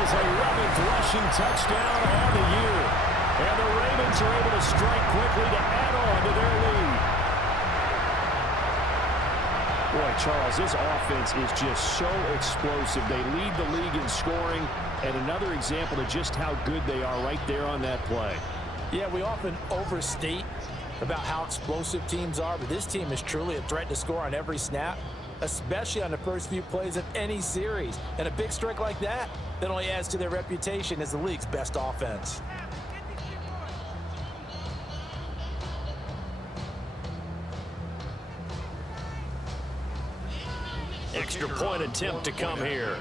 his 11th rushing touchdown on the year. And the Ravens are able to strike quickly to add on to their lead. Boy, Charles, this offense is just so explosive. They lead the league in scoring, and another example of just how good they are right there on that play. Yeah, we often overstate about how explosive teams are, but this team is truly a threat to score on every snap, especially on the first few plays of any series. And a big strike like that only adds to their reputation as the league's best offense. Extra point attempt to come here.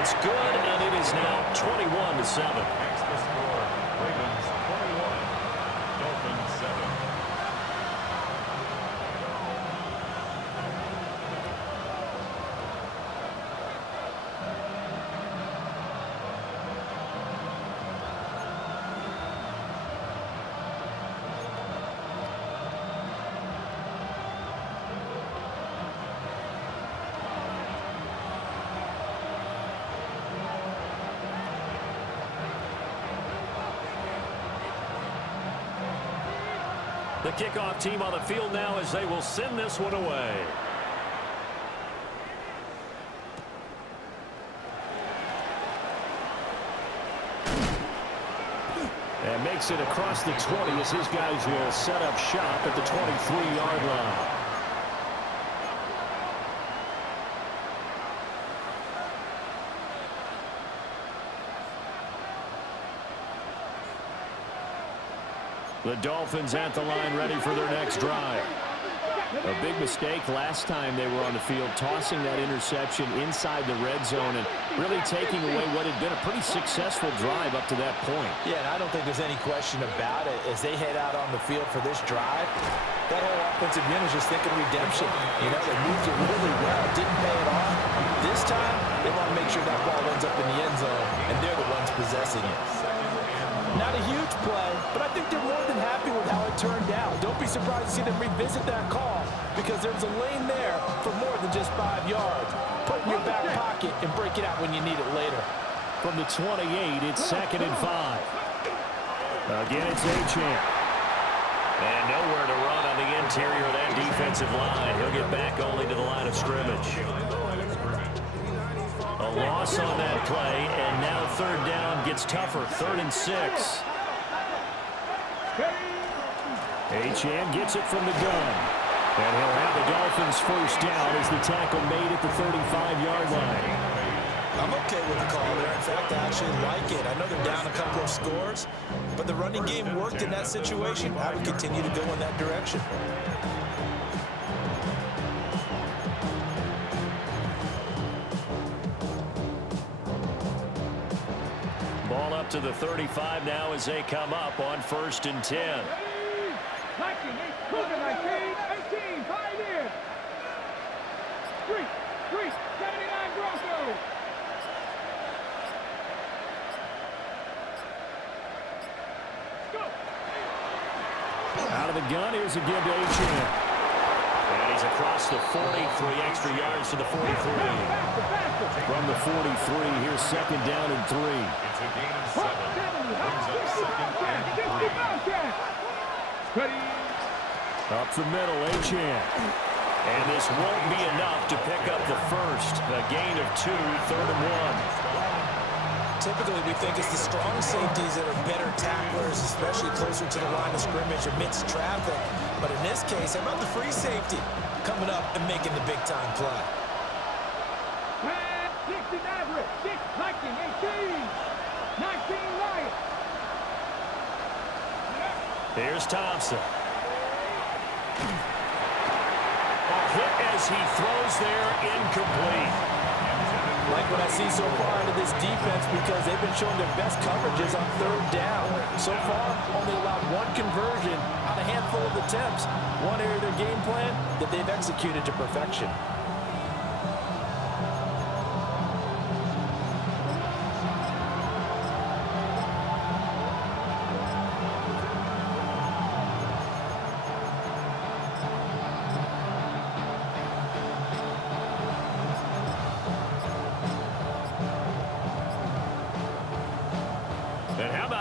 It's good, and it is now 21-7. Next to score, Ravens 21, Dolphins 7. The kickoff team on the field now as they will send this one away. And makes it across the 20 as his guys will set up shop at the 23-yard line. The Dolphins at the line ready for their next drive. A big mistake last time they were on the field, tossing that interception inside the red zone and really taking away what had been a pretty successful drive up to that point. Yeah, and I don't think there's any question about it. As they head out on the field for this drive, that whole offensive unit is just thinking redemption. You know, they moved it really well, didn't pay it off. This time, they want to make sure that ball ends up in the end zone, and they're the ones possessing it. Not a huge play, but I think they're more than happy with how it turned out. Don't be surprised to see them revisit that call because there's a lane there for more than just 5 yards. Put it in your back pocket and break it out when you need it later. From the 28, it's 2nd and 5. Again, it's Achane. And nowhere to run on the interior of that defensive line. He'll get back only to the line of scrimmage. A loss on that play, and now 3rd down gets tougher. 3rd and 6. Achane gets it from the gun. And he'll have the Dolphins first down as the tackle made at the 35-yard line. I'm okay with the call there. In fact, I actually like it. I know they're down a couple of scores, but the running game worked in that situation. I would continue to go in that direction. Ball up to the 35 now as they come up on 1st and 10. Out of the gun, here's a give to Achane. And he's across the 40, 3 extra yards to the 43. From the 43, here's 2nd down and 3. It's a gain of 7. Brings up 2nd and 3. Up the middle, Achane. And this won't be enough to pick up the first. A gain of 2, 3rd and 1. Typically, we think it's the strong safeties that are better tacklers, especially closer to the line of scrimmage amidst traffic. But in this case, how about the free safety coming up and making the big-time play? Here's Thompson. A hit as he throws there, incomplete. Like what I see so far into this defense because they've been showing their best coverages on 3rd down. So far, only allowed 1 conversion on a handful of attempts. One area of their game plan that they've executed to perfection.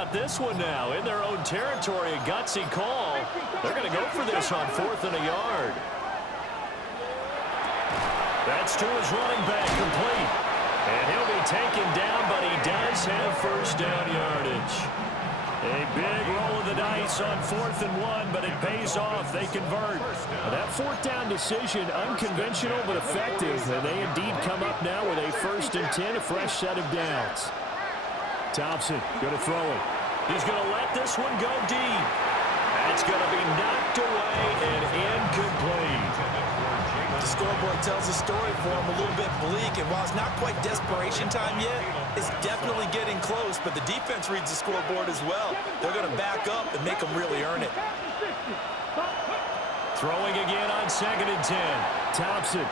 about this one now? In their own territory, a gutsy call. They're going to go for this on 4th and a yard. That's to his running back, complete. And he'll be taken down, but he does have first down yardage. A big roll of the dice on 4th and 1, but it pays off. They convert. That 4th down decision, unconventional but effective. And they indeed come up now with a 1st and 10, a fresh set of downs. Thompson going to throw it. He's going to let this one go deep. That's going to be knocked away and incomplete. The scoreboard tells a story for him, a little bit bleak, and while it's not quite desperation time yet, it's definitely getting close, but the defense reads the scoreboard as well. They're going to back up and make them really earn it. Throwing again on 2nd and 10. Thompson.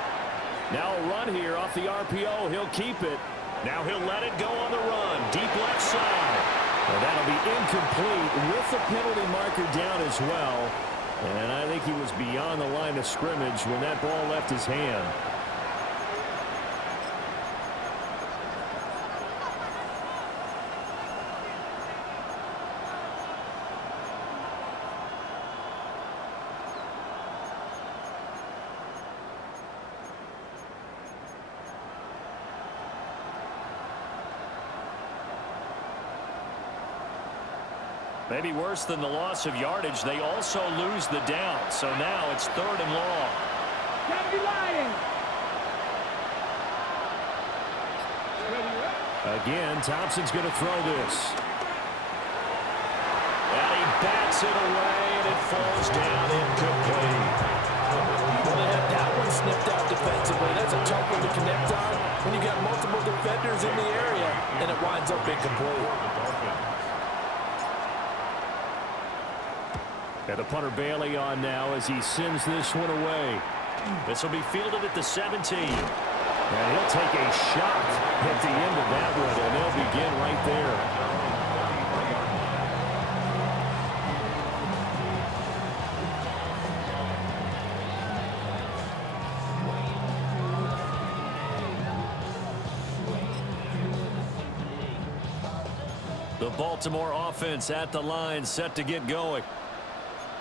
Now a run here off the RPO. He'll keep it. Now he'll let it go on the run. Deep left side. Well, that'll be incomplete with the penalty marker down as well. And I think he was beyond the line of scrimmage when that ball left his hand. Maybe worse than the loss of yardage, they also lose the down. So now it's 3rd and long. Again, Thompson's going to throw this. And he bats it away, and it falls down incomplete. Well, they had that one snipped out defensively. That's a tough one to connect on when you got multiple defenders in the area, and it winds up incomplete. And the punter Bailey on now as he sends this one away. This will be fielded at the 17. And he'll take a shot at the end of that one, and they'll begin right there. The Baltimore offense at the line, set to get going.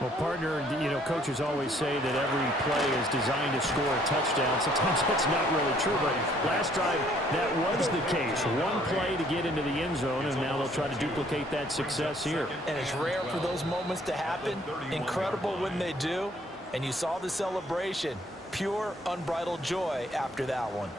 Well, partner, you know, coaches always say that every play is designed to score a touchdown. Sometimes that's not really true, but last drive, that was the case. One play to get into the end zone, and now they'll try to duplicate that success here. And it's rare for those moments to happen. Incredible when they do. And you saw the celebration. Pure, unbridled joy after that one.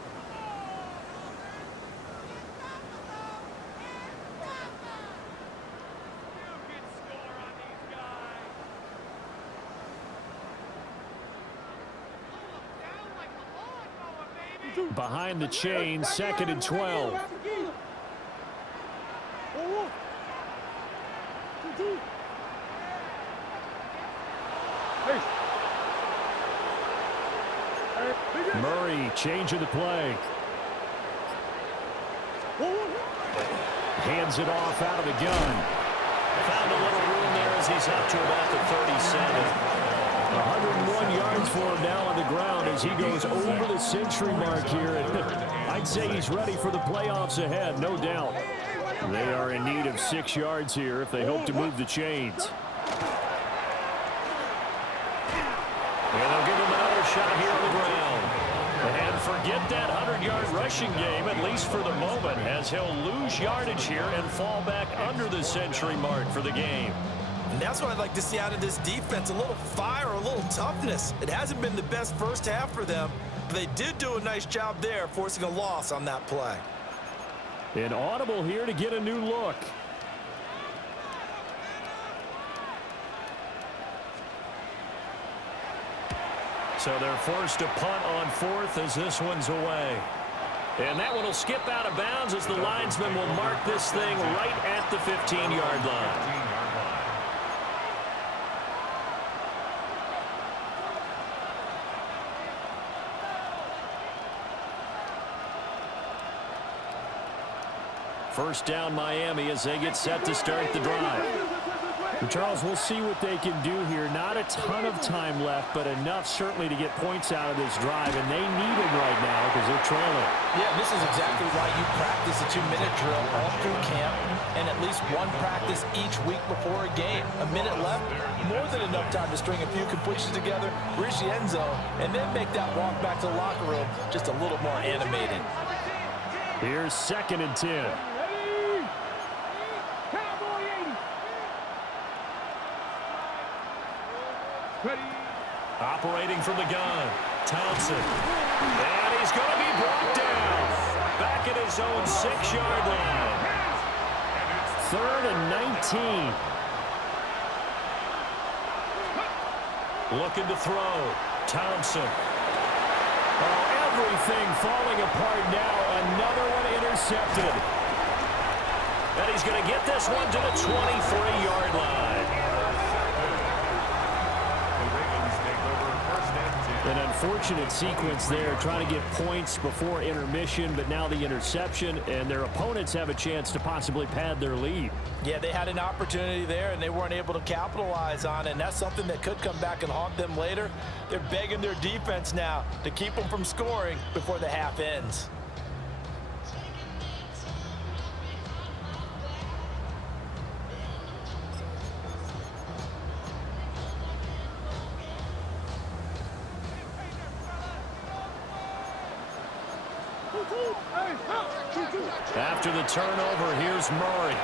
Behind the chain, 2nd and 12. Murray, change of the play. Hands it off out of the gun. Found a little room there as he's up to about the 37. 101 yards for him now on the ground as he goes over the century mark here. I'd say he's ready for the playoffs ahead, no doubt. They are in need of 6 yards here if they hope to move the chains. And they'll give him another shot here on the ground. And forget that 100-yard rushing game, at least for the moment, as he'll lose yardage here and fall back under the century mark for the game. And that's what I'd like to see out of this defense, a little fire, a little toughness. It hasn't been the best first half for them, but they did do a nice job there, forcing a loss on that play. An audible here to get a new look. So they're forced to punt on 4th as this one's away. And that one will skip out of bounds as the linesman will mark this thing right at the 15-yard line. First down Miami as they get set to start the drive. Charles, we'll see what they can do here. Not a ton of time left, but enough certainly to get points out of this drive, and they need them right now because they're trailing. Yeah, this is exactly why you practice a 2-minute drill all through camp and at least one practice each week before a game. A minute left, more than enough time to string a few completions together, reach the end zone, and then make that walk back to the locker room just a little more animated. Here's 2nd and 10. Operating from the gun, Townsend. And he's going to be brought down. Back at his own 6-yard line. 3rd and 19. Looking to throw. Townsend. Oh, everything falling apart now. Another one intercepted. And he's going to get this one to the 23-yard line. An unfortunate sequence there, trying to get points before intermission, but now the interception, and their opponents have a chance to possibly pad their lead. Yeah, they had an opportunity there, and they weren't able to capitalize on it, and that's something that could come back and haunt them later. They're begging their defense now to keep them from scoring before the half ends. After the turnover, here's Murray.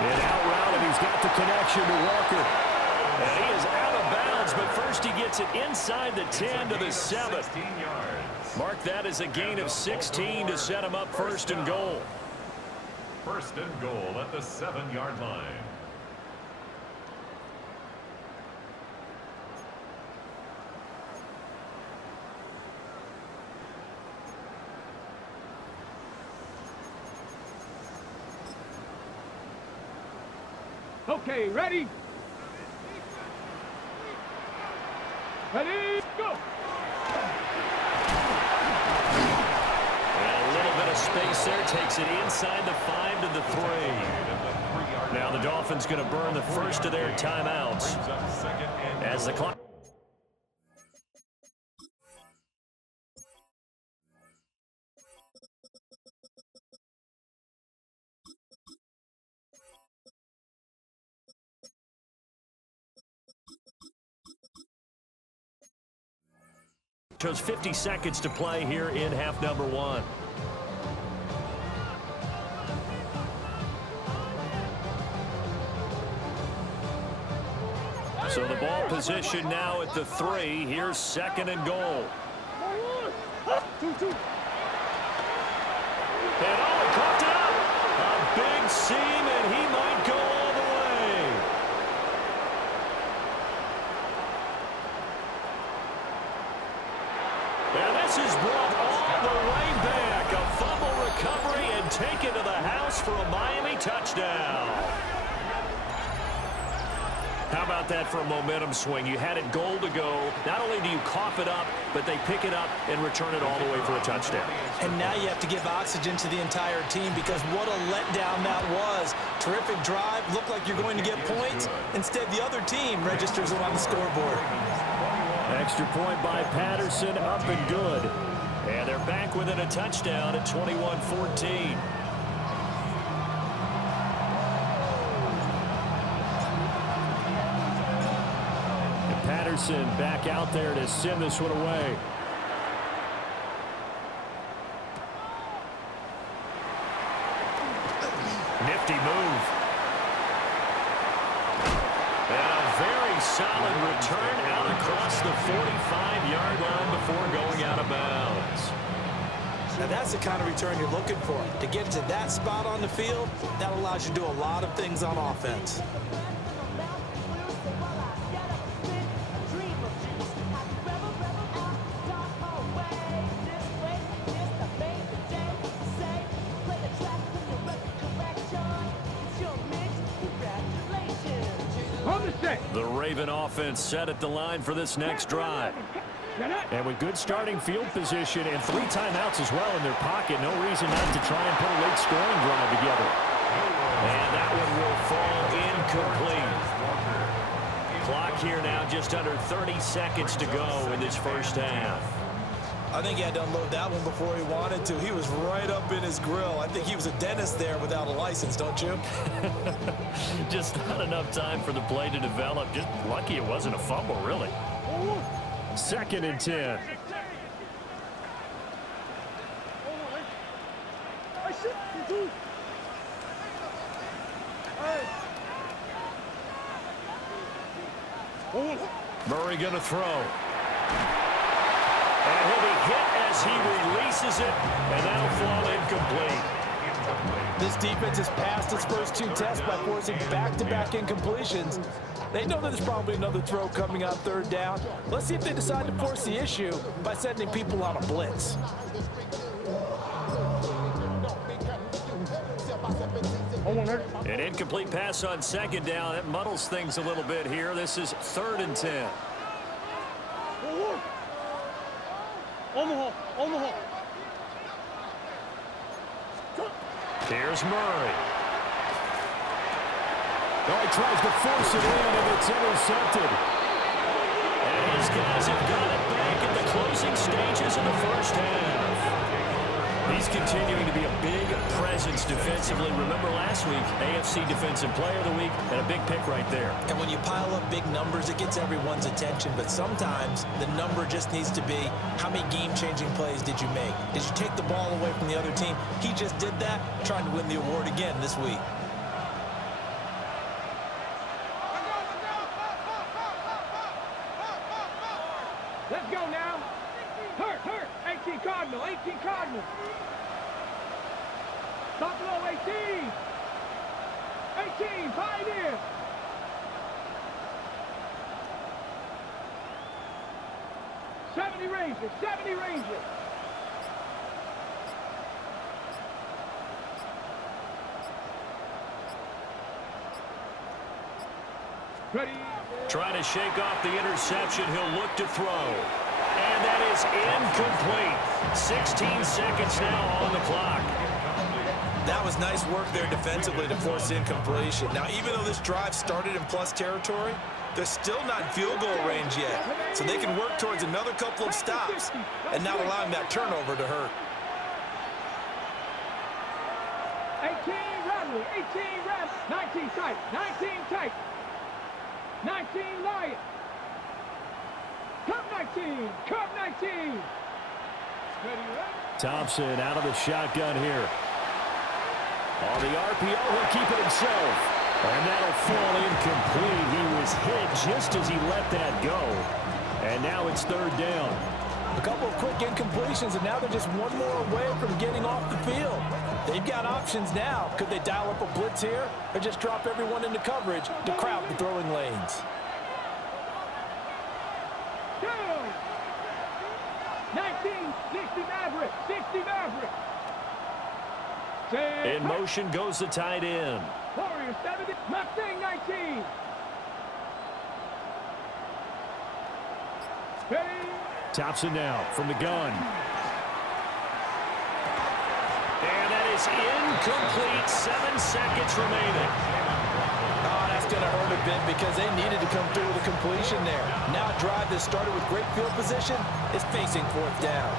And out route, and he's got the connection to Walker. And he is out of bounds, but first he gets it inside the 10 to the 7. Mark that as a gain of 16 to set him up 1st and goal. 1st and goal at the 7-yard line. Okay, ready? Ready, go! And a little bit of space there, takes it inside the 5 to the 3. Now the Dolphins going to burn the first of their timeouts as the clock. Shows 50 seconds to play here in half number 1. So the ball position now at the 3. Here's 2nd and goal. And oh, he coughed it up. A big seam, and he might go all the way. And this is brought all the way back. A fumble recovery and taken to the house for a Miami touchdown. How about that for a momentum swing? You had it goal to go. Not only do you cough it up, but they pick it up and return it all the way for a touchdown. And now you have to give oxygen to the entire team because what a letdown that was. Terrific drive. Looked like you're going to get points. Instead, the other team registers it on the scoreboard. Extra point by Patterson, up and good. And they're back within a touchdown at 21-14. Patterson back out there to send this one away. Nifty move. And a very solid return out across the 45-yard line before going out of bounds. Now that's the kind of return you're looking for. To get to that spot on the field, that allows you to do a lot of things on offense. The Raven offense set at the line for this next drive. And with good starting field position and 3 timeouts as well in their pocket, no reason not to try and put a late scoring drive together. And that one will fall incomplete. Clock here now, just under 30 seconds to go in this first half. I think he had to unload that one before he wanted to. He was right up in his grill. I think he was a dentist there without a license, don't you? Just not enough time for the play to develop. Just lucky it wasn't a fumble, really. 2nd and 10. Murray going to throw. And he'll be hit as he releases it, and that'll fall incomplete. This defense has passed its first 2 tests by forcing back-to-back incompletions. They know that there's probably another throw coming on 3rd down. Let's see if they decide to force the issue by sending people on a blitz. An incomplete pass on 2nd down. That muddles things a little bit here. This is 3rd and 10. Here's Murray. Oh, he tries to force it in, and it's intercepted. And his guys have got it back in the closing stages of the first half. He's continuing to be a big presence defensively. Remember last week, AFC Defensive Player of the Week, and a big pick right there. And when you pile up big numbers, it gets everyone's attention. But sometimes the number just needs to be, how many game-changing plays did you make? Did you take the ball away from the other team? He just did that, trying to win the award again this week. Let's go now. Hurt. 18 Cardinal. Stop low, 18. 18, Pioneer. '70 Rangers. Ready. Trying to shake off the interception. He'll look to throw. And that is incomplete. 16 seconds now on the clock. That was nice work there defensively to force incompletion. Now, even though this drive started in plus territory, they're still not in field goal range yet. So they can work towards another couple of stops and not allowing that turnover to hurt. 18 Radley. 19 tight. 19 Lion. Curve 19. Thompson out of the shotgun here. On the RPO, he'll keep it himself. And that'll fall incomplete. He was hit just as he let that go. And now it's 3rd down. A couple of quick incompletions, and now they're just one more away from getting off the field. They've got options now. Could they dial up a blitz here or just drop everyone into coverage to crowd the throwing lanes? 60 Maverick. In motion goes the tight end. Warriors 70, Mustang 19. Ready. Thompson now from the gun. And that is incomplete. 7 seconds remaining. Oh, that's going to hurt a bit because they needed to come through with a completion there. Now a drive that started with great field position is facing 4th down.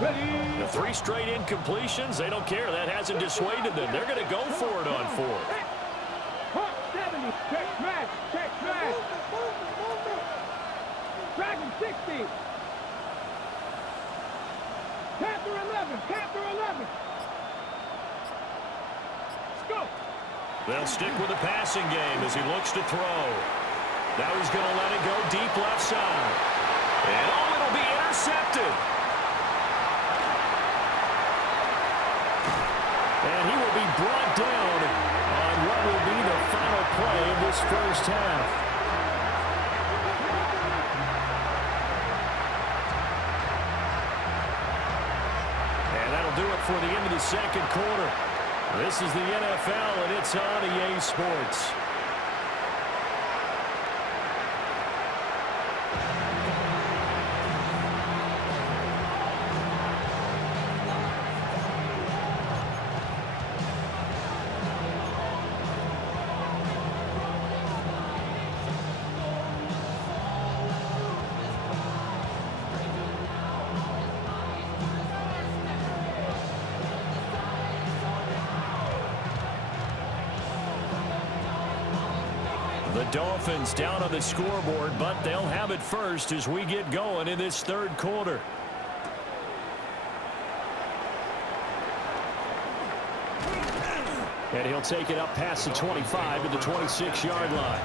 Ready. The 3 straight incompletions, they don't care. That hasn't dissuaded them. They're going to go for it on 4th. 70, check smash. Dragon 60. Panther 11. Let's go. They'll stick with the passing game as he looks to throw. Now he's going to let it go deep left side. And it'll be intercepted. And he will be brought down on what will be the final play of this first half. And that'll do it for the end of the 2nd quarter. This is the NFL, and it's on EA Sports. The Dolphins down on the scoreboard, but they'll have it first as we get going in this third quarter. And he'll take it up past the 25 to the 26-yard line.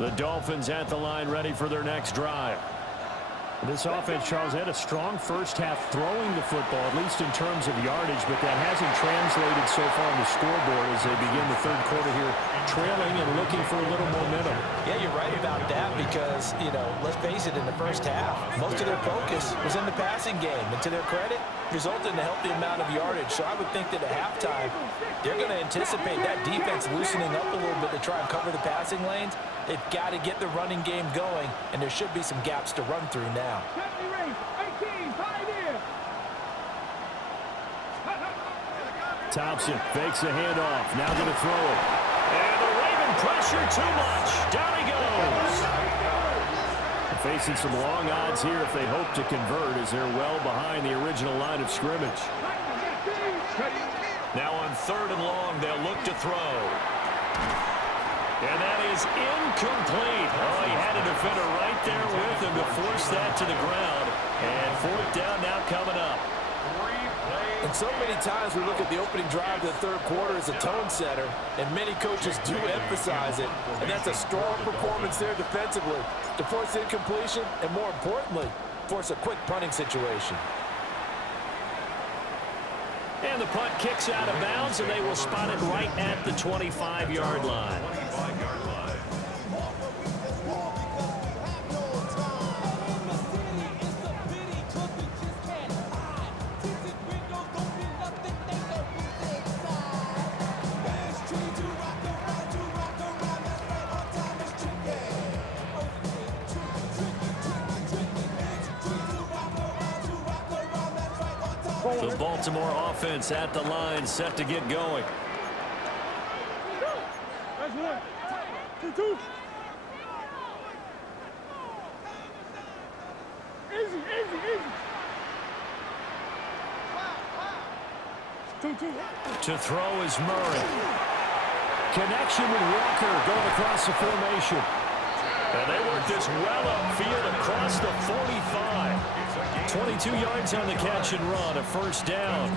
The Dolphins at the line ready for their next drive. This offense, Charles, had a strong first half throwing the football, at least in terms of yardage, but that hasn't translated so far on the scoreboard as they begin the third quarter here, trailing and looking for a little momentum. Yeah, you're right about that because, let's face it, in the first half, most of their focus was in the passing game. And to their credit, resulted in a healthy amount of yardage. So I would think that at halftime, they're going to anticipate that defense loosening up a little bit to try and cover the passing lanes. They've got to get the running game going, and there should be some gaps to run through now. Thompson fakes a handoff, now going to throw it. And the Raven pressure too much. Down he goes. Facing some long odds here if they hope to convert as they're well behind the original line of scrimmage. Now on 3rd and long, they'll look to throw. And that is incomplete. Oh, he had a defender right there with him to force that to the ground. And 4th down now coming up. And so many times we look at the opening drive of the third quarter as a tone setter, and many coaches do emphasize it. And that's a strong performance there defensively to force incompletion and, more importantly, force a quick punting situation. And the punt kicks out of bounds, and they will spot it right at the 25-yard line. The Baltimore offense at the line, set to get going. That's 1, 2, 2. Easy, easy, easy. 2, 2. To throw is Murray. Connection with Walker going across the formation. And they work this well upfield across the 45. 22 yards on the catch and run, a 1st down.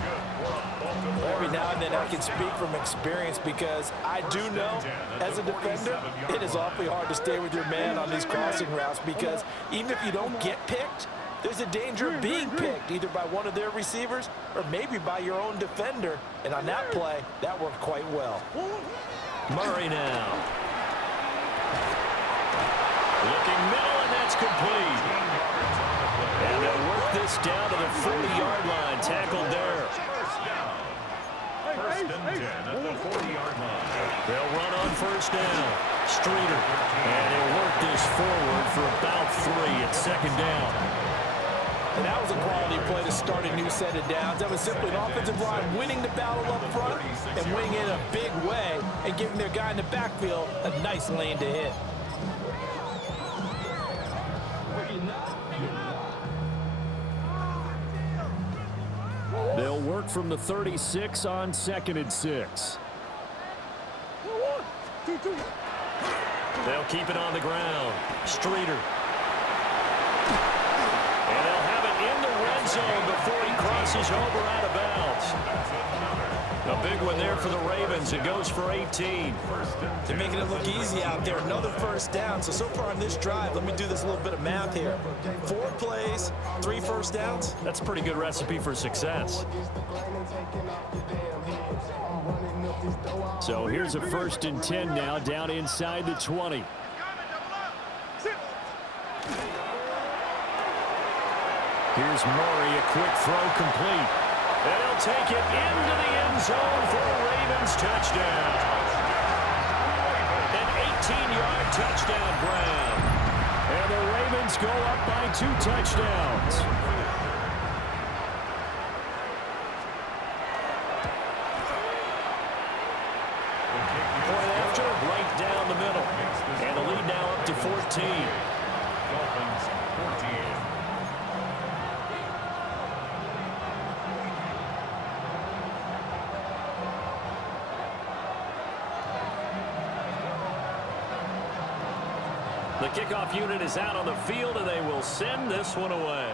Every now and then I can speak from experience because I do know, as a defender, it is awfully hard to stay with your man on these crossing routes because even if you don't get picked, there's a danger of being picked either by one of their receivers or maybe by your own defender. And on that play, that worked quite well. Murray now. Looking middle, and that's complete. And they'll work this down to the 40-yard line. Tackled there. First and 10 at the 40-yard line. They'll run on 1st down. Streeter. And he'll work this forward for about 3 at 2nd down. And that was a quality play to start a new set of downs. That was simply an offensive line winning the battle up front and winning in a big way and giving their guy in the backfield a nice lane to hit. They'll work from the 36 on 2nd and 6. 1, 2, 2. They'll keep it on the ground. Streeter. And they'll have it in the red zone before he crosses over out of bounds. A big one there for the Ravens. It goes for 18. They're making it look easy out there. Another 1st down. So far on this drive, let me do this little bit of math here. 4 plays, 3 1st downs. That's a pretty good recipe for success. So here's a 1st and 10 now, down inside the 20. Here's Murray, a quick throw complete. And he'll take it into the end zone for a Ravens touchdown. An 18-yard touchdown grab. And the Ravens go up by 2 touchdowns. The kickoff unit is out on the field, and they will send this one away.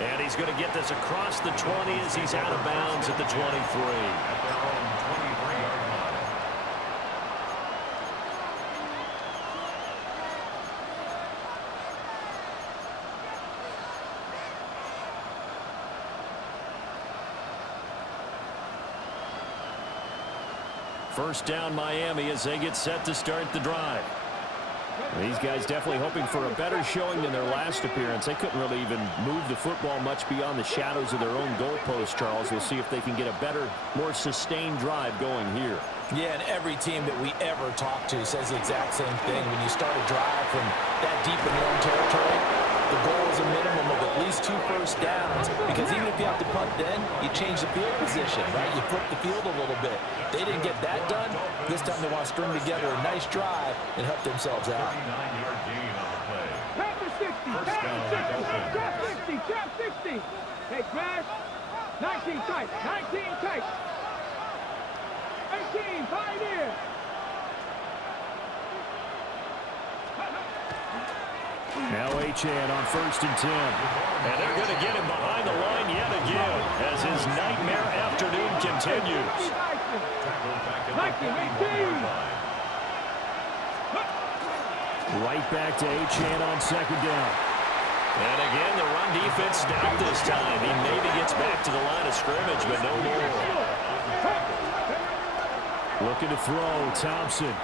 And he's going to get this across the 20 as he's out of bounds at the 23. At their own 23-yard line. First down Miami as they get set to start the drive. These guys definitely hoping for a better showing than their last appearance. They couldn't really even move the football much beyond the shadows of their own goalpost, Charles. We'll see if they can get a better, more sustained drive going here. Yeah, and every team that we ever talk to says the exact same thing. When you start a drive from that deep in your own territory, the goal is a minimum of at least 2 first downs, because even if you have to punt then, you change the field position, right? You flip the field a little bit. They didn't get that done. This time they want to string together a nice drive and help themselves out. 39-yard gain on the play. Tap the 60, First down, Dolphins. tap 60, tap 60. Hey, Crash. 19 tight, 19 tight. 18, pioneer. Now Achane on 1st and 10. And they're going to get him behind the line yet again as his nightmare afternoon continues. Tackled back at the 41-yard line. Right back to Achane on 2nd down. And again, the run defense stout this time. He maybe gets back to the line of scrimmage, but no more. Looking to throw, Thompson.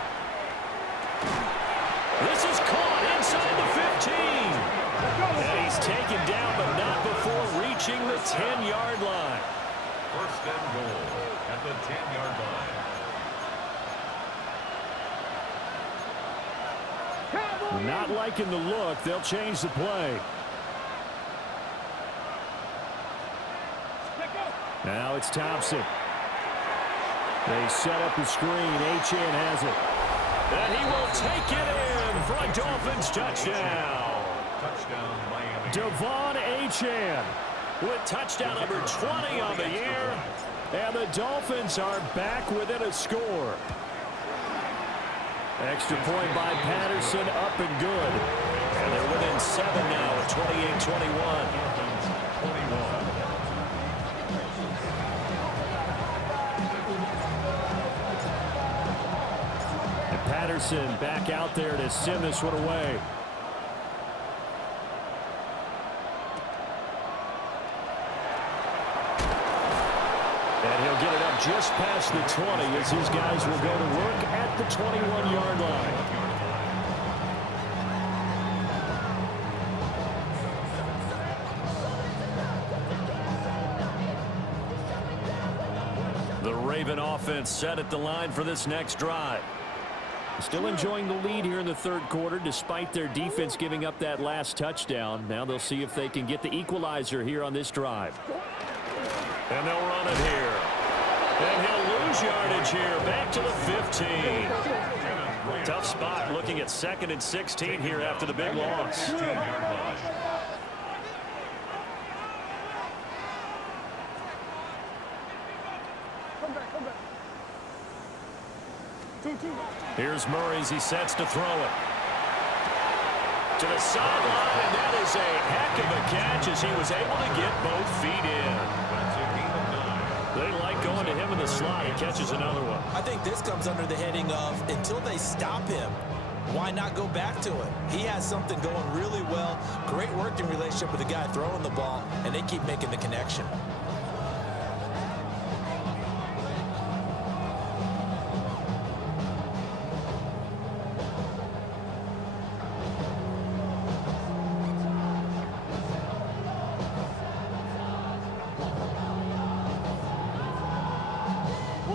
This is caught inside the 15. And he's taken down, but not before reaching the 10-yard line. First and goal at the 10-yard line. Not liking the look. They'll change the play. Now it's Thompson. They set up the screen. Achane has it. And he will take it in for a Dolphins touchdown. Touchdown, Miami. Devon Achane with touchdown number 20 on the year. And the Dolphins are back within a score. Extra point by Patterson, up and good. And they're within 7 now at 28-21. Patterson back out there to send this one away. And he'll get it up just past the 20 as his guys will go to work at the 21-yard line. The Raven offense set at the line for this next drive. Still enjoying the lead here in the 3rd quarter despite their defense giving up that last touchdown. Now they'll see if they can get the equalizer here on this drive. And they'll run it here. And he'll lose yardage here back to the 15. Tough spot looking at 2nd and 16 here after the big loss. Here's Murray as he sets to throw it. To the sideline, and that is a heck of a catch as he was able to get both feet in. They like going to him in the slot. He catches another one. I think this comes under the heading of until they stop him, why not go back to it? He has something going really well. Great working relationship with the guy throwing the ball, and they keep making the connection.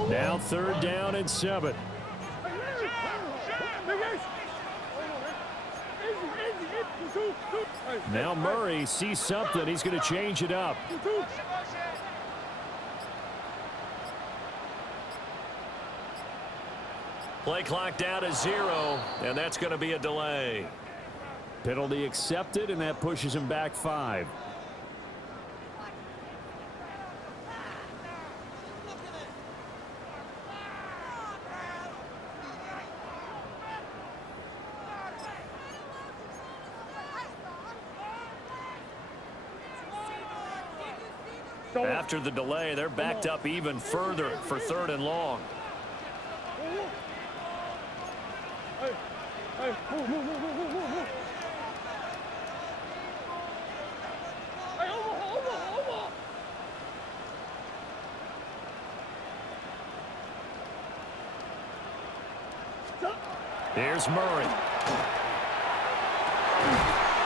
Now 3rd down and 7. Now Murray sees something. He's going to change it up. Play clock down to 0, and that's going to be a delay. Penalty accepted, and that pushes him back 5. After the delay, they're backed up even further for 3rd and long. Hey, move. Hey, over. Here's Murray.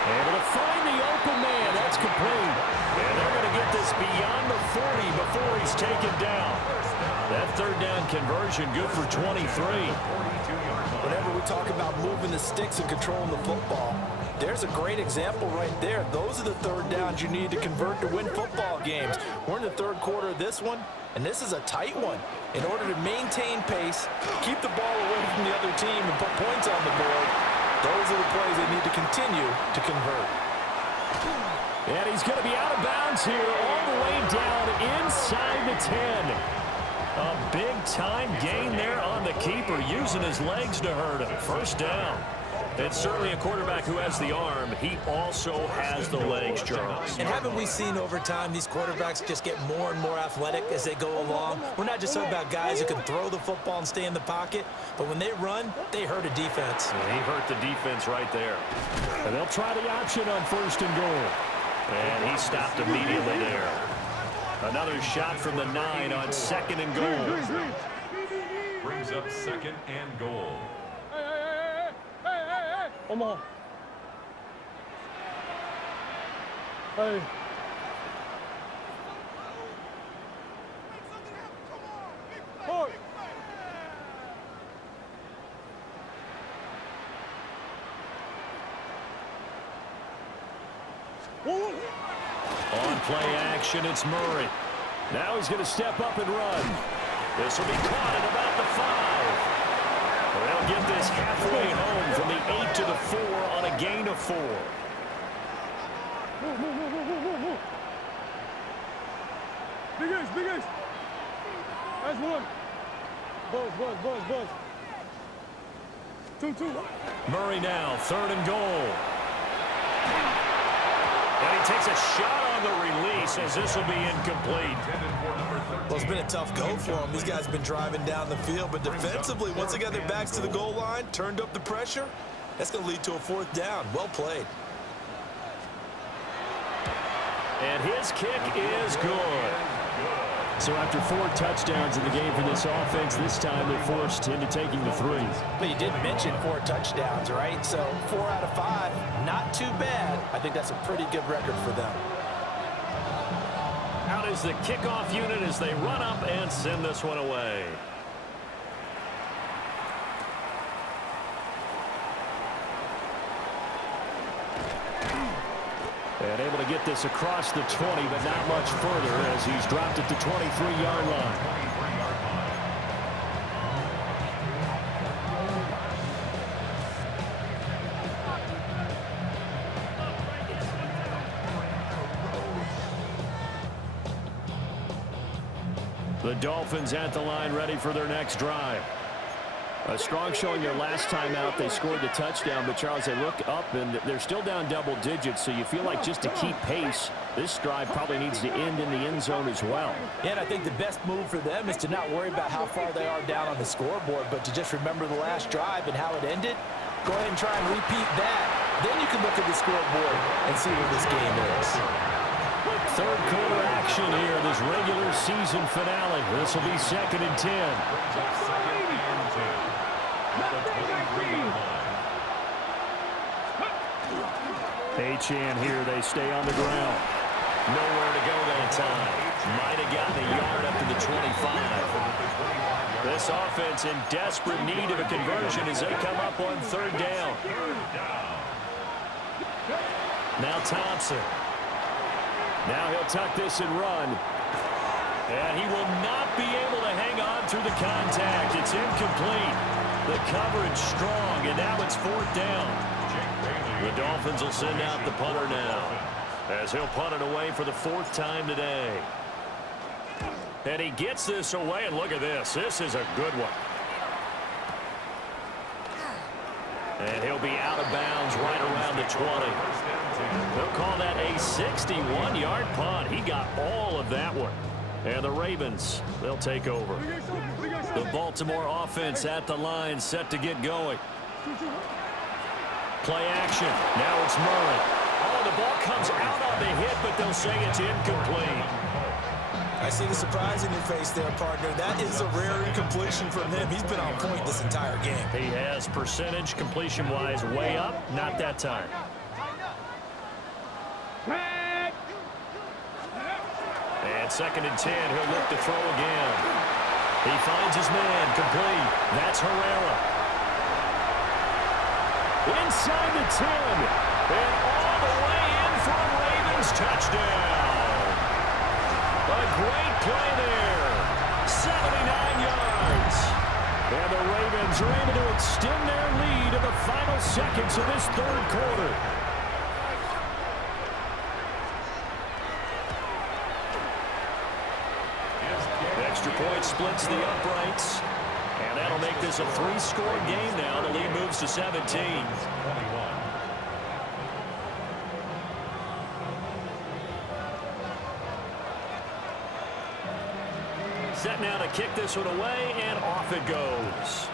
Able to find the open man. That's complete. And they're going to get this beyond the 40 before he's taken down. That 3rd down conversion good for 23. Whenever we talk about moving the sticks and controlling the football, there's a great example right there. Those are the 3rd downs you need to convert to win football games. We're in the 3rd quarter of this one, and this is a tight one. In order to maintain pace, keep the ball away from the other team, and put points on the board, those are the plays they need to continue to convert. And he's going to be out of bounds here all the way down inside the 10. A big-time gain there on the keeper, using his legs to hurt him. 1st down. It's certainly a quarterback who has the arm. He also has the legs, Charles. And haven't we seen over time these quarterbacks just get more and more athletic as they go along? We're not just talking about guys who can throw the football and stay in the pocket, but when they run, they hurt a defense. And he hurt the defense right there. And they'll try the option on 1st and goal. And he stopped immediately there. Another shot from the 9 on 2nd and goal. Brings up 2nd and goal. Hey. Omaha. Hey. Hold. On play action, it's Murray. Now he's going to step up and run. This will be caught at about the 5. They'll get this halfway home from the 8 to the 4 on a gain of 4. Move. Big Ace. That's 1. Buzz. 2. Murray now, 3rd and goal. And he takes a shot on the release as this will be incomplete. Well, it's been a tough go for them. These guys have been driving down the field, but defensively, once they got their backs to the goal line, turned up the pressure, that's going to lead to a 4th down. Well played. And his kick is good. So after 4 touchdowns in the game for this offense, this time they're forced into taking the 3. But you did mention 4 touchdowns, right? So 4 out of 5, not too bad. I think that's a pretty good record for them. Out is the kickoff unit as they run up and send this one away. And able to get this across the 20, but not much further as he's dropped at the 23-yard line. The Dolphins at the line, ready for their next drive. A strong showing their last time out. They scored the touchdown, but Charles, they look up and they're still down double digits, so you feel like just to keep pace, this drive probably needs to end in the end zone as well. Yeah, and I think the best move for them is to not worry about how far they are down on the scoreboard, but to just remember the last drive and how it ended. Go ahead and try and repeat that. Then you can look at the scoreboard and see where this game is. 3rd quarter action here, this regular season finale. This will be 2nd and 10. Achane here, they stay on the ground. Nowhere to go that time. Might have gotten a yard up to the 25. This offense in desperate need of a conversion as they come up on 3rd down. Now Thompson. Now he'll tuck this and run. And he will not be able to hang on through the contact. It's incomplete. The coverage strong, and now it's 4th down. The Dolphins will send out the punter now as he'll punt it away for the 4th time today. And he gets this away, and look at this. This is a good one. And he'll be out of bounds right around the 20. They'll call that a 61-yard punt. He got all of that one. And the Ravens, they'll take over. The Baltimore offense at the line, set to get going. Play action. Now it's Murray. Oh, the ball comes out on the hit, but they'll say it's incomplete. I see the surprise in your face there, partner. That is a rare incompletion from him. He's been on point this entire game. He has percentage completion-wise way up. Not that time. And 2nd and 10, he'll look to throw again. He finds his man, complete. That's Herrera. Inside the 10. And all the way in for a Ravens touchdown. A great play there. 79 yards. And the Ravens are able to extend their lead in the final seconds of this 3rd quarter. Extra point splits the uprights. And that'll make this a 3-score game now. The lead moves to 17. Set now to kick this one away, and off it goes.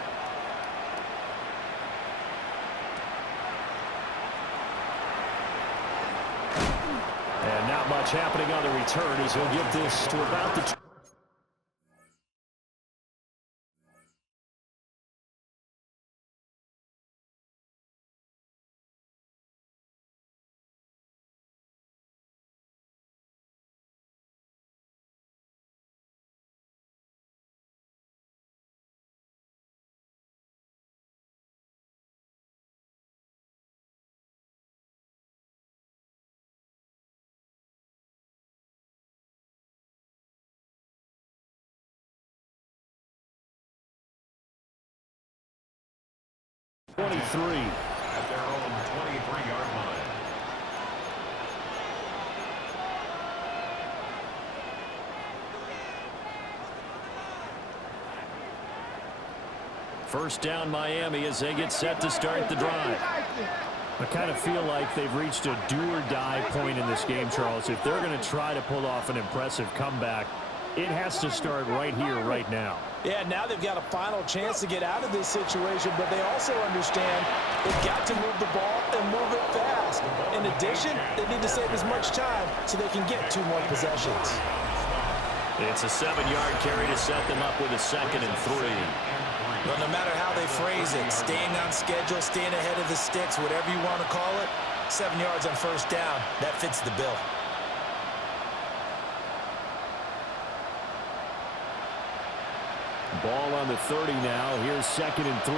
And not much happening on the return as he'll get this to about the... at their own 23-yard line. First down Miami as they get set to start the drive. I kind of feel like they've reached a do-or-die point in this game, Charles. If they're going to try to pull off an impressive comeback, it has to start right here, right now. Yeah, now they've got a final chance to get out of this situation, but they also understand they've got to move the ball and move it fast. In addition, they need to save as much time so they can get 2 more possessions. It's a 7-yard carry to set them up with a 2nd and 3. Well, no matter how they phrase it, staying on schedule, staying ahead of the sticks, whatever you want to call it, 7 yards on first down, that fits the bill. Ball on the 30 now. Here's 2nd and 3.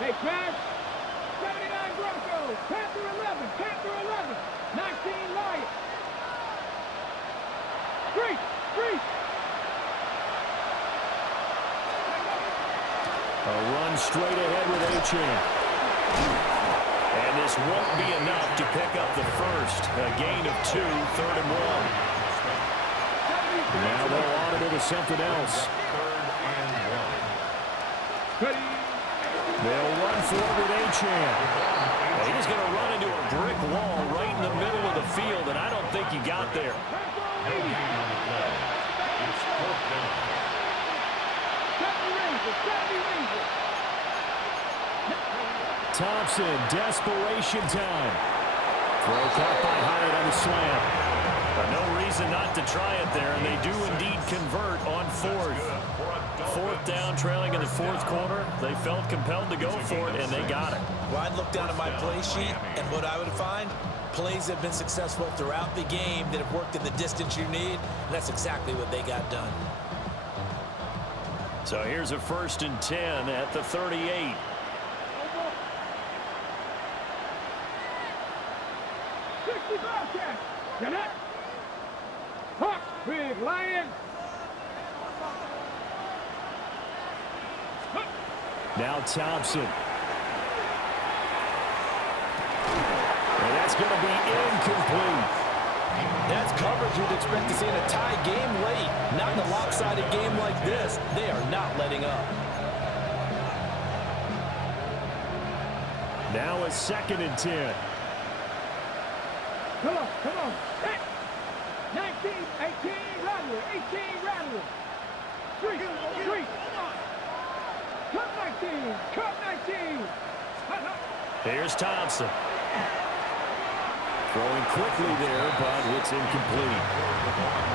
Hey, Crash. 79 Broncos. Panther 11. Panther 11. 19 Lions. Street. Street. A run straight ahead with Achane. And this won't be enough to pick up the first. A gain of 2, 3rd and 1. Now they'll audible to something else. They'll run forward with Achane. He's going to run into a brick wall right in the middle of the field, and I don't think he got there. Thompson, desperation time. Throw caught by Hyatt on the slam. But no reason not to try it there, and they do indeed convert on 4th. 4th down, trailing in the 4th quarter. They felt compelled to go for it, and they got it. Well, I'd look down at my play sheet, and what I would find, plays have been successful throughout the game that have worked at the distance you need, and that's exactly what they got done. So here's a 1st and 10 at the 38. Big Lion. Now Thompson. And that's going to be incomplete. That's coverage you'd expect to see in a tie game late. Not in a lopsided game like this. They are not letting up. Now a 2nd and 10. Come on. Hey. 19, 18, rattle it. 18, rattle it. 3. Cut 19. Here's Thompson. Throwing quickly there, but it's incomplete.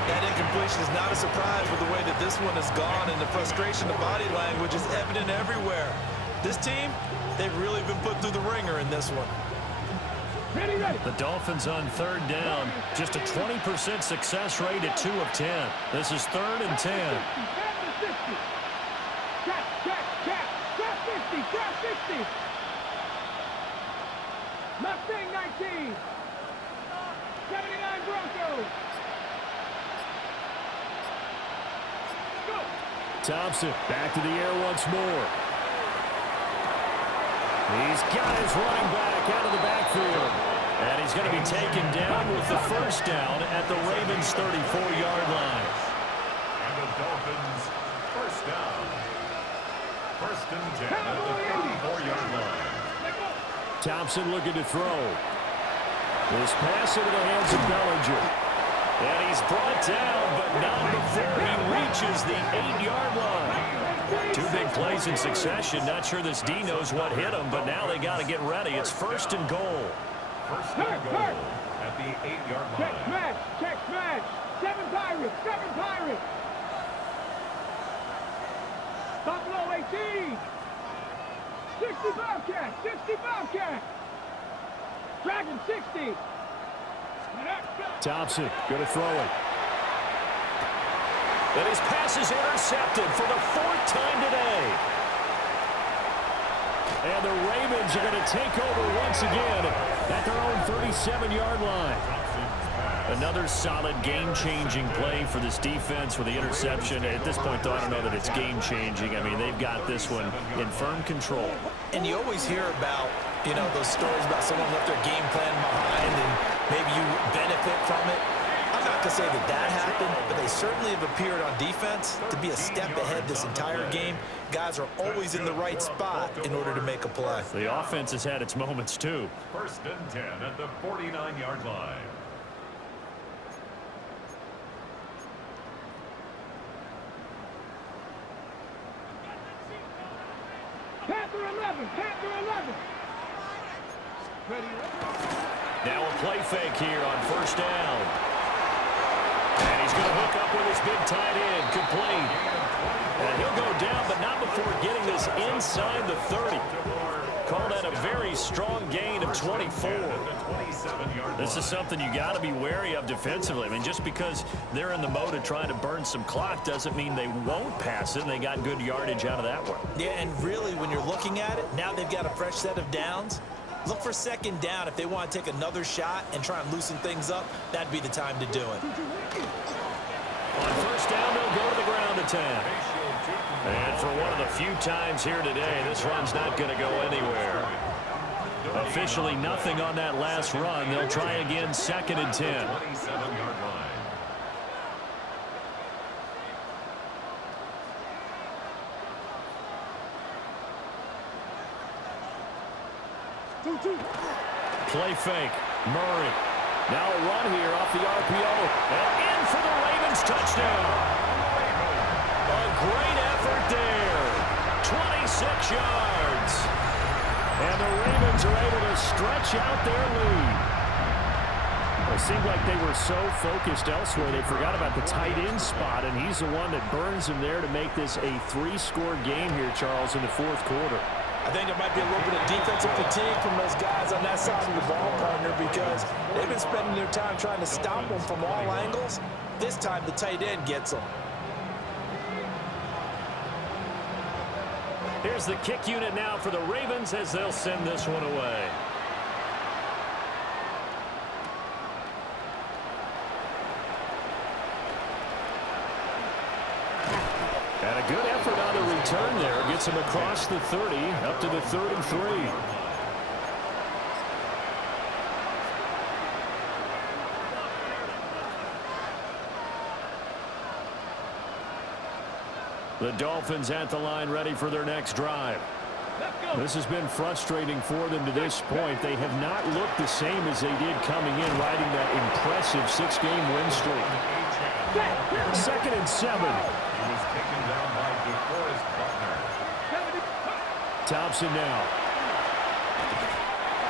That incompletion is not a surprise with the way that this one has gone, and the frustration, the body language is evident everywhere. This team, they've really been put through the ringer in this one. Ready. The Dolphins on 3rd down. Just a 20% success rate at 2 of 10. This is 3rd and 10. Check. 50. Mustang 19. 79 Broncos. Go. Thompson back to the air once more. He's got his running back out of the backfield. And he's going to be taken down with the 1st down at the Ravens' 34-yard line. And the Dolphins, 1st down. 1st and 10 at the 34-yard line. Thompson looking to throw. This pass into the hands of Bellinger. And he's brought down, but not before he reaches the 8-yard line. 2 big plays in succession. Not sure this D knows what hit him, but now they got to get ready. It's 1st and goal. 1st and goal at the 8-yard line. Check smash. 7 Pirates. Buffalo 18. 60 Bobcat. Dragon 60. Thompson going to throw it. And his pass is intercepted for the 4th time today. And the Ravens are going to take over once again at their own 37-yard line. Another solid game-changing play for this defense with the interception. At this point, though, I don't know that it's game-changing. I mean, they've got this one in firm control. And you always hear about, those stories about someone left their game plan behind and maybe you benefit from it. I'm not going to say that happened, but they certainly have appeared on defense to be a step ahead this entire game. Guys are always in the right spot in order to make a play. The offense has had its moments, too. 1st and 10 at the 49-yard line. Panther 11. Now a play fake here on 1st down. And he's going to hook up with his big tight end, complete. And he'll go down, but not before getting this inside the 30. Call that a very strong gain of 24. This is something you got to be wary of defensively. I mean, just because they're in the mode of trying to burn some clock doesn't mean they won't pass it, and they got good yardage out of that one. Yeah, and really, when you're looking at it, now they've got a fresh set of downs. Look for 2nd down. If they want to take another shot and try and loosen things up, that'd be the time to do it. On 1st down, they'll go to the ground attack. And for one of the few times here today, this run's not going to go anywhere. Officially nothing on that last run. They'll try again, 2nd and 10. 27-yard line. Play fake. Murray. Now a run here off the RPO. And in for the Ravens touchdown. A great effort there. 26 yards. And the Ravens are able to stretch out their lead. It seemed like they were so focused elsewhere, they forgot about the tight end spot, and he's the one that burns them there to make this a 3-score game here, Charles, in the 4th quarter. I think there might be a little bit of defensive fatigue from those guys on that side of the ball, partner, because they've been spending their time trying to stop them from all angles. This time, the tight end gets them. Here's the kick unit now for the Ravens as they'll send this one away. And a good effort on the return there. Gets him across the 30, up to the 33. The Dolphins at the line ready for their next drive. This has been frustrating for them to this point. They have not looked the same as they did coming in, riding that impressive 6-game win streak. 2nd and 7. He was taken down by DeForest Buckner. Thompson now.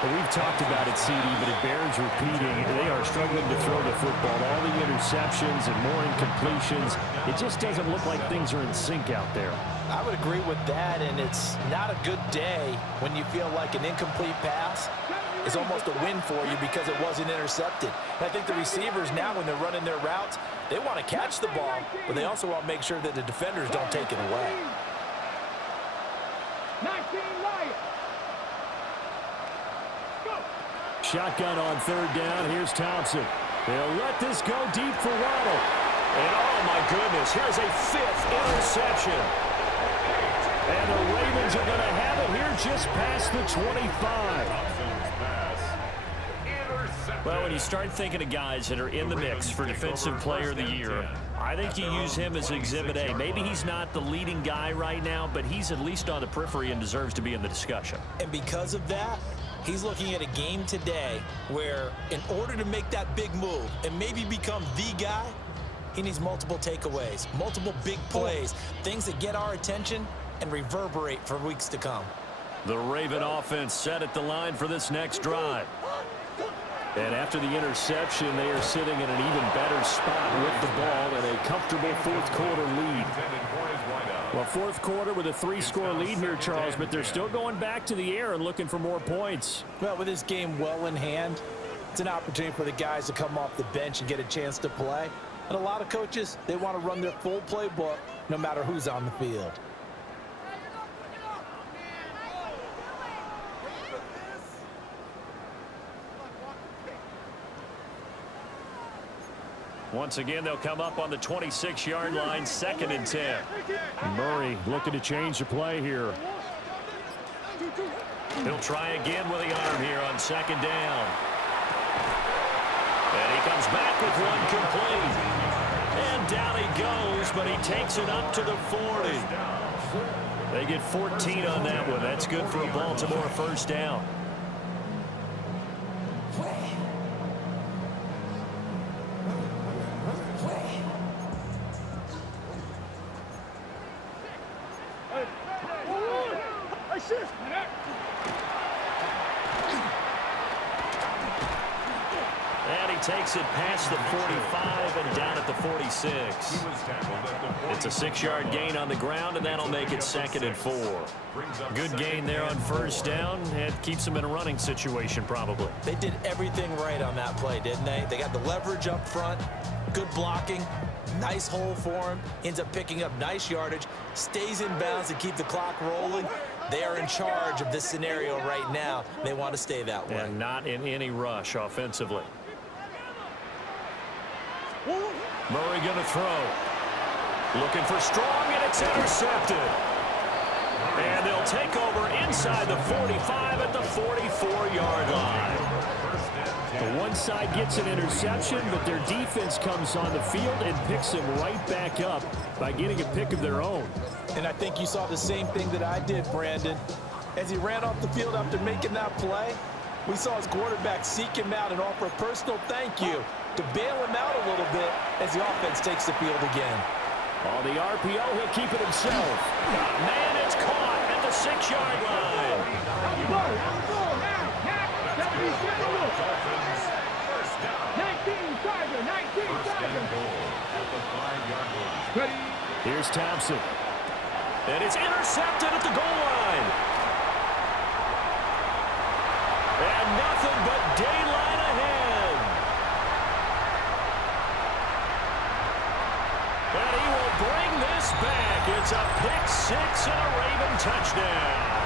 Well, we've talked about it, CD, but it bears repeating. They are struggling to throw the football. All the interceptions and more incompletions. It just doesn't look like things are in sync out there. I would agree with that, and it's not a good day when you feel like an incomplete pass is almost a win for you because it wasn't intercepted. And I think the receivers now, when they're running their routes, they want to catch the ball, but they also want to make sure that the defenders don't take it away. 19 Lions. Shotgun on 3rd down. Here's Thompson. They'll let this go deep for Waddle. And oh my goodness, here's a 5th interception. And the Ravens are going to have it here just past the 25. Well, when you start thinking of guys that are in the mix for Defensive Player of the Year, I think you use him as Exhibit A. Maybe he's not the leading guy right now, but he's at least on the periphery and deserves to be in the discussion. And because of that, he's looking at a game today where in order to make that big move and maybe become the guy, he needs multiple takeaways, multiple big plays, things that get our attention and reverberate for weeks to come. The Raven offense set at the line for this next drive. And after the interception, they are sitting in an even better spot with the ball and a comfortable 4th quarter lead. Well, 4th quarter with a 3-score lead here, Charles, but they're still going back to the air and looking for more points. Well, with this game well in hand, it's an opportunity for the guys to come off the bench and get a chance to play. And a lot of coaches, they want to run their full playbook no matter who's on the field. Once again, they'll come up on the 26-yard line, 2nd and 10. Murray looking to change the play here. He'll try again with the arm here on 2nd down. And he comes back with one complete. And down he goes, but he takes it up to the 40. They get 14 on that one. That's good for a Baltimore 1st down. And he takes it past the 45 and down at the 46. It's a 6-yard gain on the ground, and that'll make it 2nd and 4. Good gain there on 1st down. It keeps them in a running situation, probably. They did everything right on that play, didn't they? They got the leverage up front, good blocking, nice hole for him, ends up picking up nice yardage, stays in bounds to keep the clock rolling. They are in charge of this scenario right now. They want to stay that way. And not in any rush offensively. Murray going to throw. Looking for strong, and it's intercepted. And they'll take over inside the 45 at the 44-yard line. The one side gets an interception, but their defense comes on the field and picks them right back up by getting a pick of their own. And I think you saw the same thing that I did, Brandon. As he ran off the field after making that play, we saw his quarterback seek him out and offer a personal thank you to bail him out a little bit as the offense takes the field again. On the RPO, he'll keep it himself. Man, it's caught at the 6-yard line. Dolphins, 1st down. 19 Tiger, 19 Tiger. Goal at the 5-yard line. Here's Thompson. And it's intercepted at the goal line. And nothing but daylight ahead. And he will bring this back. It's a pick-6 and a Raven touchdown.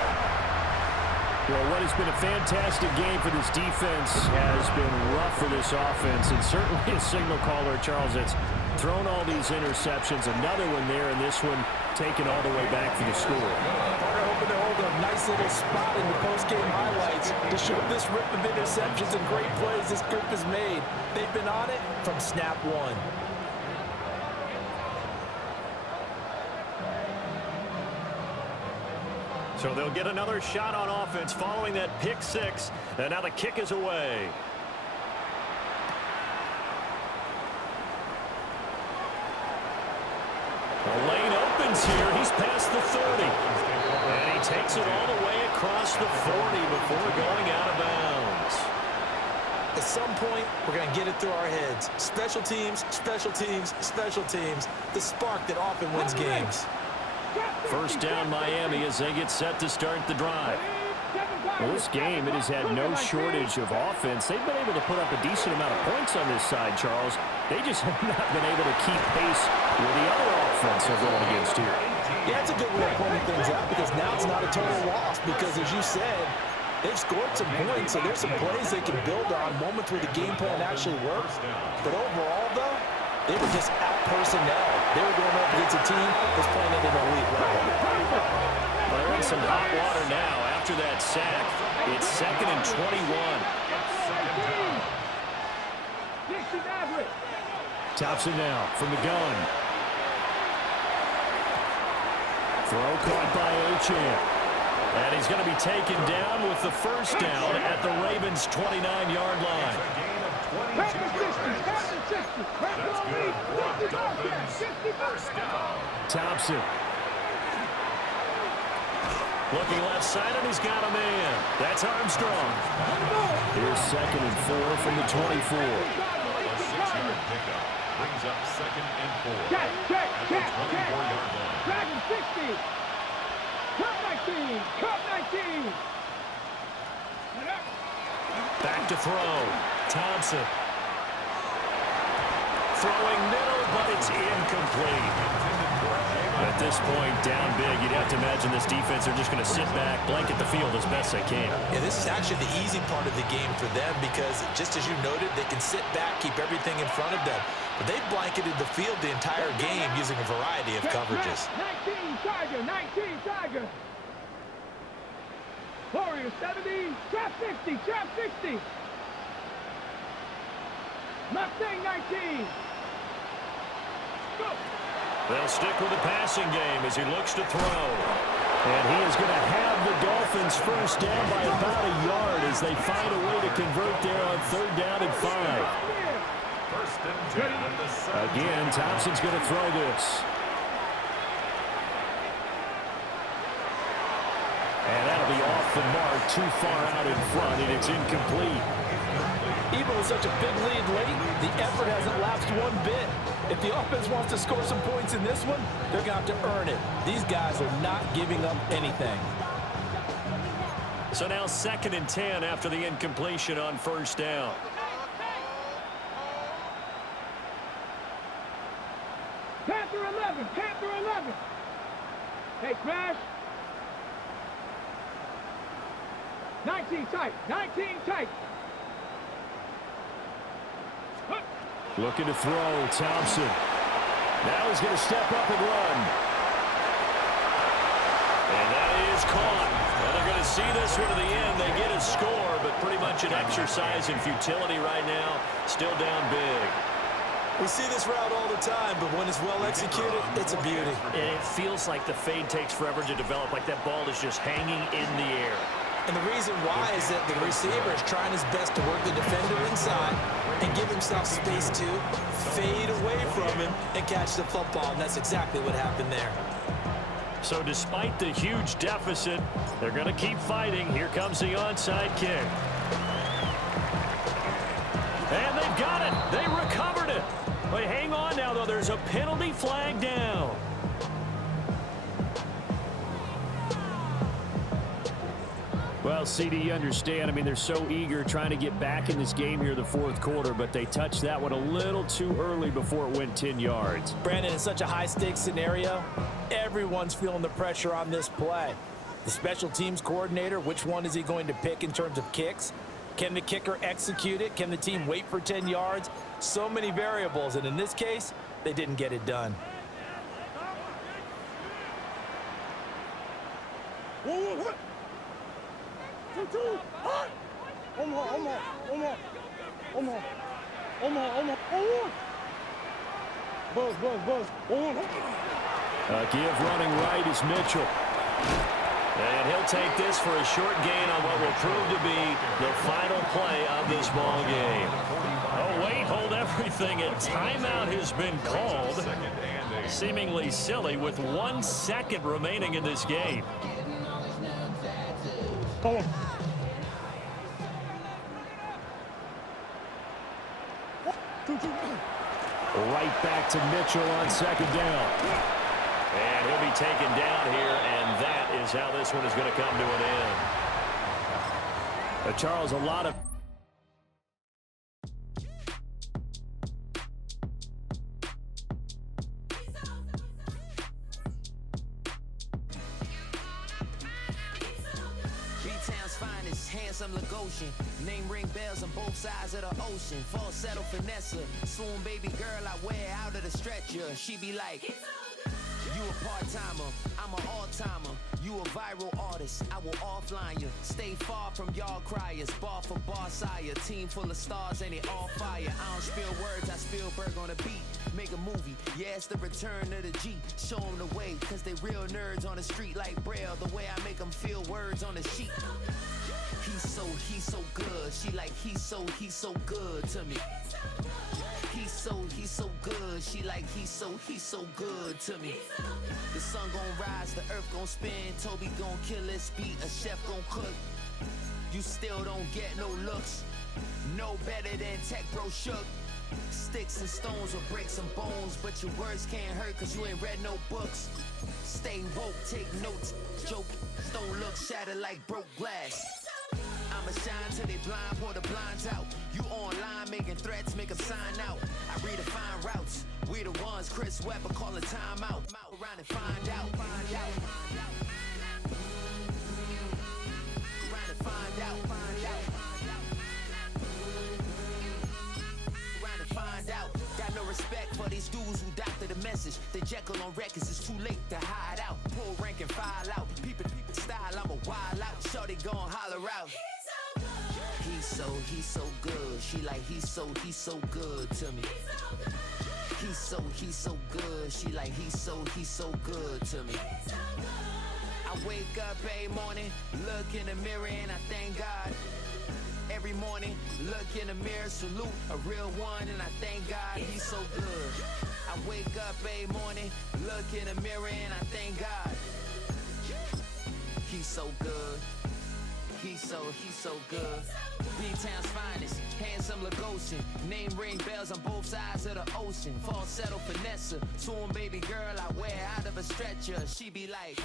Well, what has been a fantastic game for this defense has been rough for this offense, and certainly a signal caller, Charles, that's thrown all these interceptions. Another one there, and this one taken all the way back for the score. They're hoping to hold a nice little spot in the post-game highlights to show this rip of interceptions and great plays this group has made. They've been on it from snap one. So they'll get another shot on offense following that pick six. And now the kick is away. The lane opens here. He's past the 30. And he takes it all the way across the 40 before going out of bounds. At some point, we're going to get it through our heads. Special teams, special teams, special teams. The spark that often wins games. First down Miami as they get set to start the drive. Well, this game, it has had no shortage of offense. They've been able to put up a decent amount of points on this side, Charles. They just have not been able to keep pace with the other offense they're going against here. Yeah, it's a good way of pointing things out because now it's not a total loss because, as you said, they've scored some points, so there's some plays they can build on, moments where the game plan actually works. But overall, though, they were just out-personnel. They were going up against a team that's playing at an elite level. They're in some hot water now after that sack. It's 2nd and 21. Thompson now from the gun. Throw caught by Ochan. And he's going to be taken down with the first down at the Ravens' 29-yard line. That's good for Dolphins. First down. Thompson. Looking left side, and he's got a man. That's Armstrong. Here's 2nd and 4 from the 24. A 6-yard pickup brings up 2nd and 4 at the 24-yard line. Dragon 60. Cup 19. Cup 19. Back to throw. Thompson. Throwing middle, but it's incomplete. At this point, down big, you'd have to imagine this defense are just going to sit back, blanket the field as best they can. Yeah, this is actually the easy part of the game for them because, just as you noted, they can sit back, keep everything in front of them. But they've blanketed the field the entire game using a variety of coverages. 19 Tiger, 19 Tiger. Warriors 70, trap 60, trap 60. Mustang 19. Go. They'll stick with the passing game as he looks to throw. And he is going to have the Dolphins first down by about a yard as they find a way to convert there on 3rd down and 5. First and 10 at the 7. Again, Thompson's going to throw this. And that'll be off the mark, too far out in front, and it's incomplete. Even with such a big lead late, the effort hasn't lapsed one bit. If the offense wants to score some points in this one, they're going to have to earn it. These guys are not giving up anything. So now 2nd and 10 after the incompletion on 1st down. Panther 11, Panther 11. Hey, Crash. 19 tight, 19 tight. Looking to throw, Thompson. Now he's going to step up and run. And that is caught. Well, they're going to see this one to the end. They get a score, but pretty much an exercise in futility right now. Still down big. We see this route all the time, but when it's well executed, it's a beauty. And it feels like the fade takes forever to develop, like that ball is just hanging in the air. And the reason why is that the receiver is trying his best to work the defender inside and give himself space to fade away from him and catch the football, and that's exactly what happened there. So despite the huge deficit, they're going to keep fighting. Here comes the onside kick. And they've got it. They recovered it. But hang on now, though. There's a penalty flag down. Well, CD, you understand. I mean, they're so eager trying to get back in this game here the 4th quarter, but they touched that one a little too early before it went 10 yards. Brandon, in such a high-stakes scenario, everyone's feeling the pressure on this play. The special teams coordinator, which one is he going to pick in terms of kicks? Can the kicker execute it? Can the team wait for 10 yards? So many variables, and in this case, they didn't get it done. Give running right is Mitchell. And he'll take this for a short gain on what will prove to be the final play of this ball game. Oh, wait, hold everything. A timeout has been called. Seemingly silly with 1 second remaining in this game. Right back to Mitchell on second down. And he'll be taken down here, and that is how this one is going to come to an end. Charles, a lot of... B-Town's finest, handsome Lagosian. Name ring bells on both sides of the ocean. Falsetto finesse, swoon baby girl I wear out of the stretcher. She be like, you a part-timer, I'm an all-timer. You a viral artist, I will offline you. Stay far from y'all criers, bar for bar sire. Team full of stars and it all fire. I don't spill words, I Spielberg on a beat. Make a movie, yeah, it's the return of the G. Show them the way, cause they real nerds on the street like Braille. The way I make them feel words on the sheet. He's so good. She like, he's so good to me. He's so good. She like, he's so good to me. The sun gon' rise, the earth gon' spin. Toby gon' kill this beat, a chef gon' cook. You still don't get no looks. No better than Tech Bro Shook. Sticks and stones will break some bones, but your words can't hurt cause you ain't read no books. Stay woke, take notes, joke. Don't look shattered like broke glass. I'ma shine till they blind, pour the blinds out. You online making threats, make them sign out. I redefine routes. We the ones Chris Webber calling time out. Around and find out. Around and find out. Around and find out. Got no respect for these dudes who doctor the message. They Jekyll on records, it's too late to hide out. Pull rank and file out. People style, I'm a wild out. Shorty gon' holler out. He's so good. She like, he's so good to me. He's so good. She like, he's so good to me. I wake up every morning, look in the mirror and I thank God. Every morning, look in the mirror, salute a real one and I thank God he's so good. I wake up every morning, look in the mirror and I thank God. He's so good. He's so good. B-Town's finest, handsome Lagosian. Name ring bells on both sides of the ocean. Falsetto finesse, swoon baby girl I wear out of a stretcher. She be like,